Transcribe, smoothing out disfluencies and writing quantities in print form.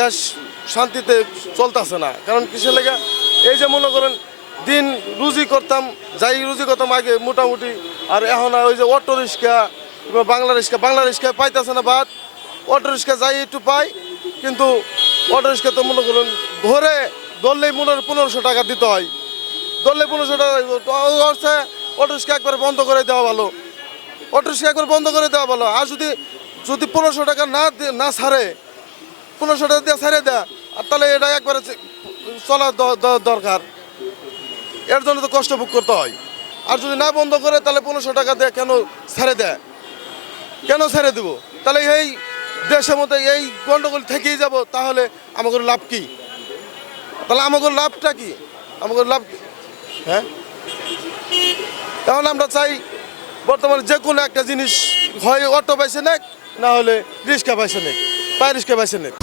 দেশ শান্তিতে চলতেছে না। কারণ কিসের লেগে, এই যে মনে করেন দিন রুজি করতাম, যাই রুজি করতাম আগে মোটামুটি, আর এখন ওই যে অটো রিক্সা, বাংলা রিক্সা পাইতেছে না বাদ, অটো রিক্সা যাই একটু পাই, কিন্তু অটো রিক্সা তো মনে করুন ধরে ধরলেই মনে হয় 1500 টাকা দিতে হয়, ধরলে 1500 টাকা হচ্ছে। অটো রিক্সা একবারে বন্ধ করে দেওয়া ভালো, অটো রিক্সা একবার বন্ধ করে দেওয়া ভালো। আর যদি যদি 1500 টাকা না ছাড়ে, 1500 টাকা দিয়ে ছাড়ে দেয়, আর তাহলে এটা একবারে চলা দরকার। এর জন্য তো কষ্ট ভোগ করতে হয়। আর যদি না বন্ধ করে তাহলে 1500 টাকা দিয়ে কেন ছেড়ে দেয়, কেন ছেড়ে দেবো? তাহলে এই দেশের মধ্যে এই গন্ডগোল থেকেই যাব, তাহলে আমাদের লাভ কি? তাহলে আমাদের লাভটা কি? আমাদের লাভ হ্যাঁ, তাহলে আমরা চাই বর্তমানে যে কোনো একটা জিনিস হয় অটো পাইছে নেক, না হলে রিক্সা পাইছে নেক, পায়ে রিক্সা পাইছে নেক।